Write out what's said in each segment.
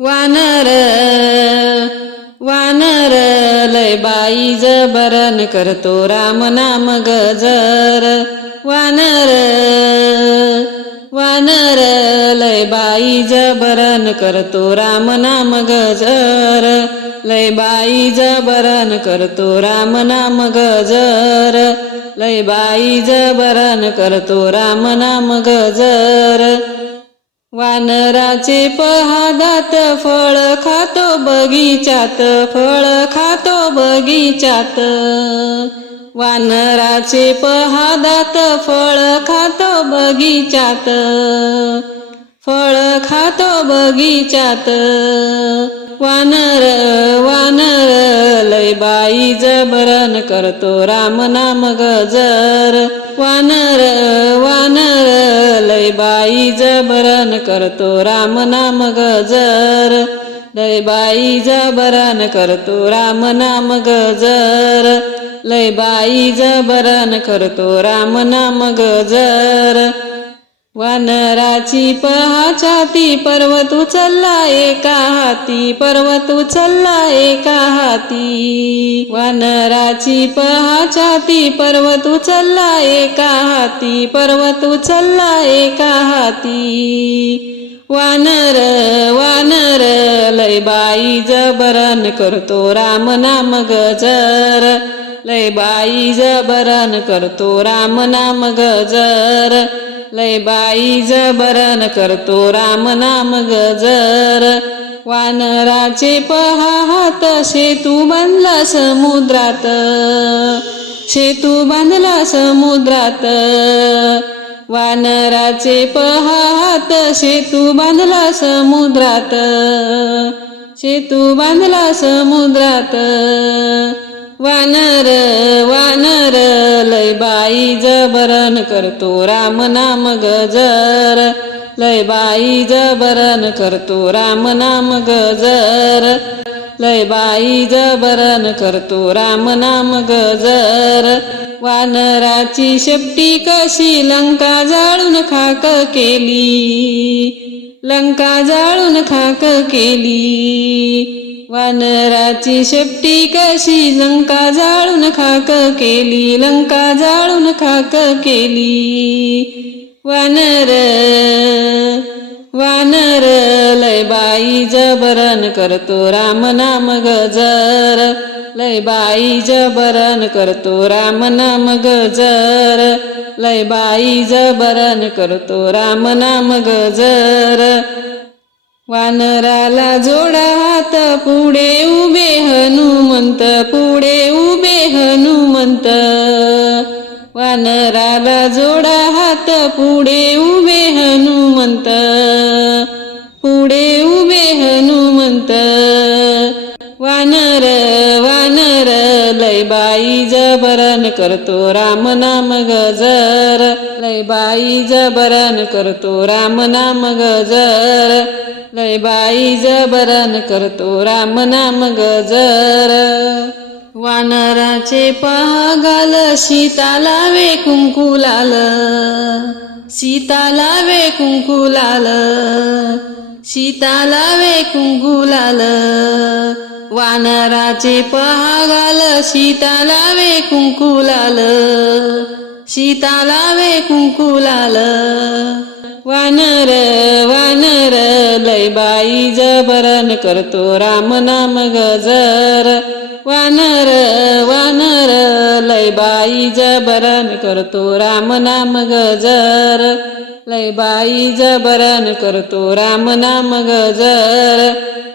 वानर वानर लय बाई जबरन करतो राम नाम गजर. वानर वानर लय बाई जबरन करतो राम नाम गजर. लय बाई जबरन करतो राम नाम गजर. लय बाई जबरन करतो राम नाम गजर. वानराचे पहादात फळ खातो बगीचात फळ खातो बगीचात. वानराचे पहादात फळ खातो बगीचात फळ खातो बगीचात. वानर वानर लय बाई जबरन करतो राम नाम गजर. वानर वानर बाई जबरन करतो राम नाम गजर लय बाई जबरन करतो राम नाम गजर लय बाई जबरन करतो राम नाम गजर वानराची पहाचाती पर्वत उचलला एका हाती पर्वत उचलला एका हाती. वानराची पहाचाती पर्वत उचलला एका हाती पर्वत उचलला एका हाती. वानर वानर लय बाई जबरन करतो राम नाम गजर. लय बाई जबरन करतो राम नाम गजर. लय बाई जबरन करतो राम नाम गजर वानराचे पहात शेतू बांधला समुद्रात. शेतू बांधला समुद्रात. वानराचे पहात शेतू बांधला समुद्रात. शेतू बांधला समुद्रात. वानर वानर बाई जबरन करतो राम नाम गजर. लय बाई जबरन करतो राम नाम गजर. लय बाई जबरन करतो राम नाम गजर. वानराची शेपटी कशी लंका जाळून खाक केली? लंका जाळून खाक केली. वानराची शेपटी कशी लंका जाळून खाक केली? लंका जाळून खाक केली. वानर वानर बाई जबरन करतो राम नाम गजर. लय बाई जबरन करतो राम नाम गजर. लय बाई जबरन करतो राम नाम गजर. वानराला जोडा हात पुढे उभे हनुमंत पुढे उभे हनुमंत. वानराला जोडा हात पुढे उभे हनुमंत. करतो राम नाम गजर लय बाई जबरन करतो राम नाम गजर लय बाई जबरन करतो राम नाम गजर वानराचे पागाल कुंकू कुंकुलाल सीतालावे कुंकुलाल सीतालावे कुंकुलाल वानराचे पहागाल सीतालावे कुंकुलाल. सीतालावे कुंकुलाल. वानर वानर लय बाई जबरन करतो राम नाम गजर. वानर वानर लय बाई जबरन करतो राम नाम गजर. लय बाई जबरन करतो राम नाम गजर.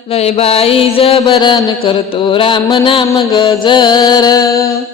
लय बाई जबरन करतो राम नाम गजर.